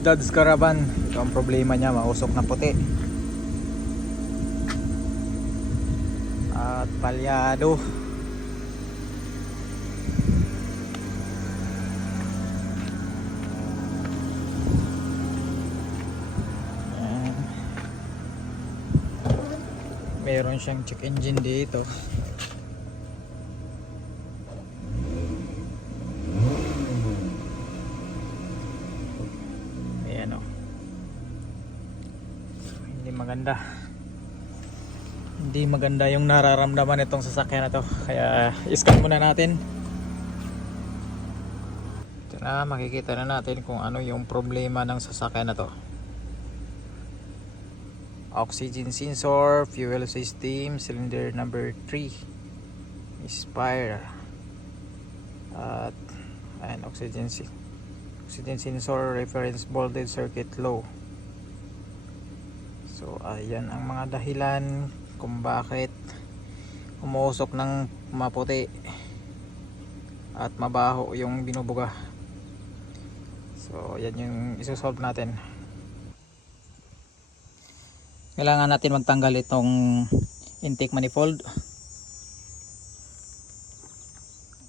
Dodge Caravan. Ito ang problema niya, mausok na puti at palyado. Ayan. Meron siyang check engine dito. Ayan o. Hindi maganda yung nararamdaman itong sasakyan na to, kaya iscan muna natin. Ito na, makikita na natin kung ano yung problema ng sasakyan na to. Oxygen sensor, fuel system, cylinder number 3 misfire, at ayan, oxygen sensor, reference voltage circuit low. So ayan ang mga dahilan kung bakit umuusok ng maputi at mabaho yung binubuga. So yan yung isosolve natin. Kailangan natin magtanggal itong intake manifold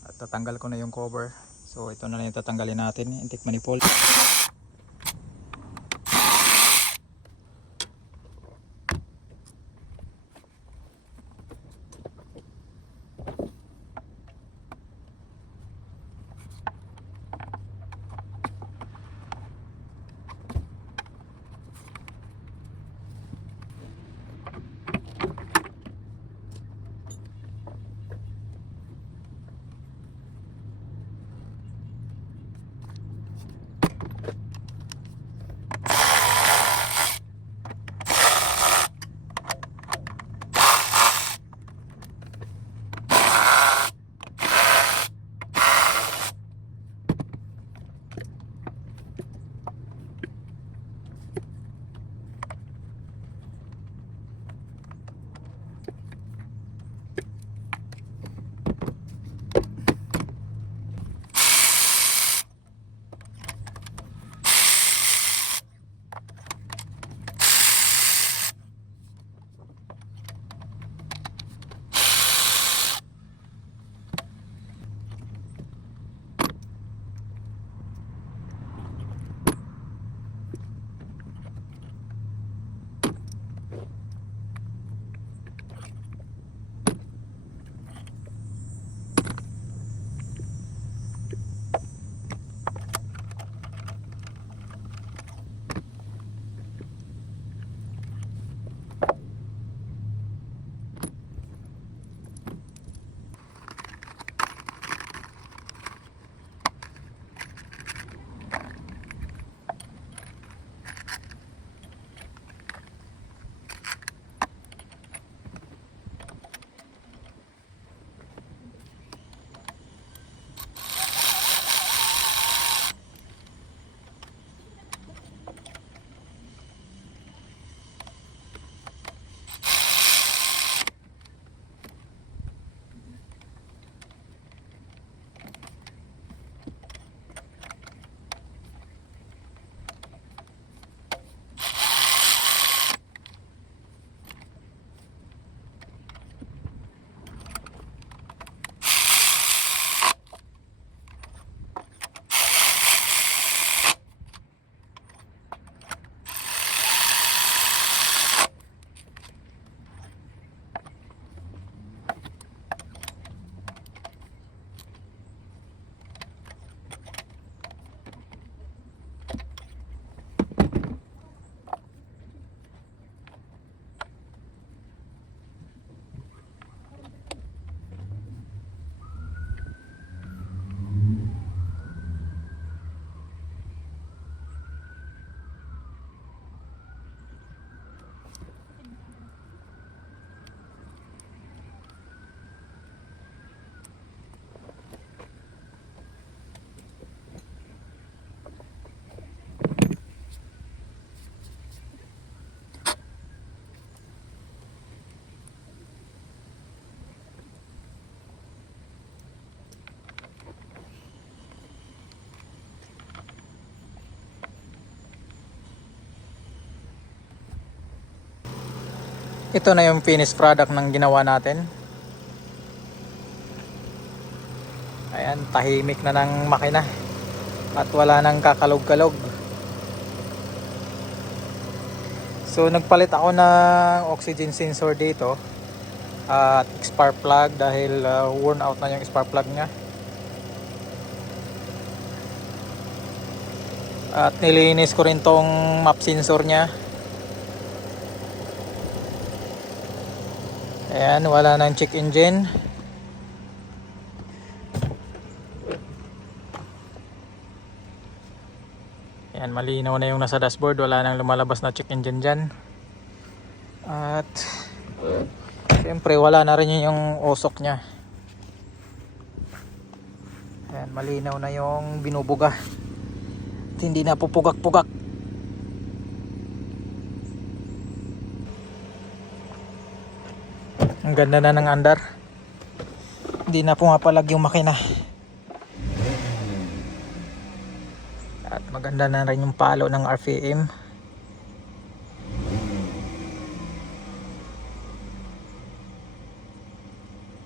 at tatanggal ko na yung cover. So ito na lang yung tatanggalin natin, intake manifold. Ito na yung finished product ng ginawa natin. Ayan, tahimik na ng makina at wala nang kakalog-kalog. So nagpalit ako ng oxygen sensor dito at spark plug dahil worn out na yung spark plug nya. At nilinis ko rin tong map sensor nya. Ayan, wala nang check engine. Ayan, malinaw na yung nasa dashboard, wala nang lumalabas na check engine dyan. At siyempre wala na rin yung usok nya. Ayan, malinaw na yung binubuga at hindi na pupugak-pugak. Ang ganda na ng andar, hindi na pumapalag yung makina. At maganda na rin yung palo ng RPM.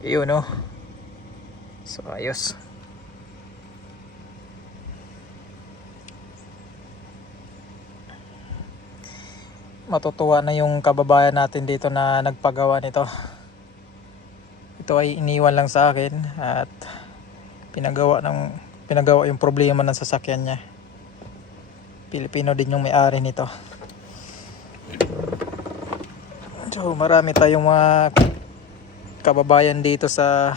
Yun o. So ayos. Matutuwa na yung kababayan natin dito na nagpagawa nito. Ito ay iniwan lang sa akin at pinagawa yung problema ng sasakyan niya. Pilipino din yung may-ari nito. So marami tayong mga kababayan dito sa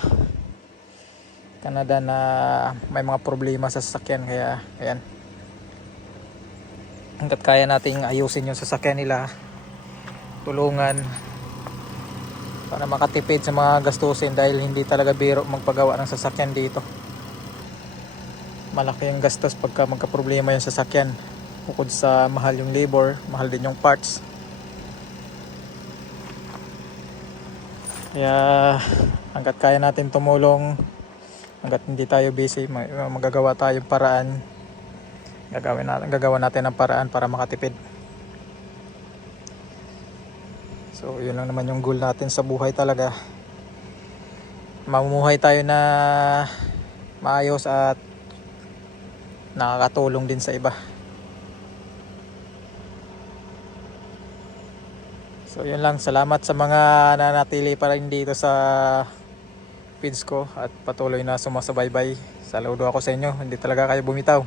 Canada na may mga problema sa sasakyan, kaya ayan, hanggat kaya nating ayusin yung sasakyan nila, tulungan para makatipid sa mga gastusin, dahil hindi talaga biro magpagawa ng sasakyan dito. Malaki yung gastos pagka magka-problema yung sasakyan. Bukod sa mahal yung labor, mahal din yung parts. Kaya hanggat kaya natin tumulong, hanggat hindi tayo busy, magagawa tayong paraan. Gagawa natin ng paraan para makatipid. So yun lang naman yung goal natin sa buhay talaga. Mamumuhay tayo na maayos at nakakatulong din sa iba. So yun lang, salamat sa mga nanatili pa rin dito sa feeds ko at patuloy na sumasabaybay. Saludo ako sa inyo, hindi talaga kayo bumitaw.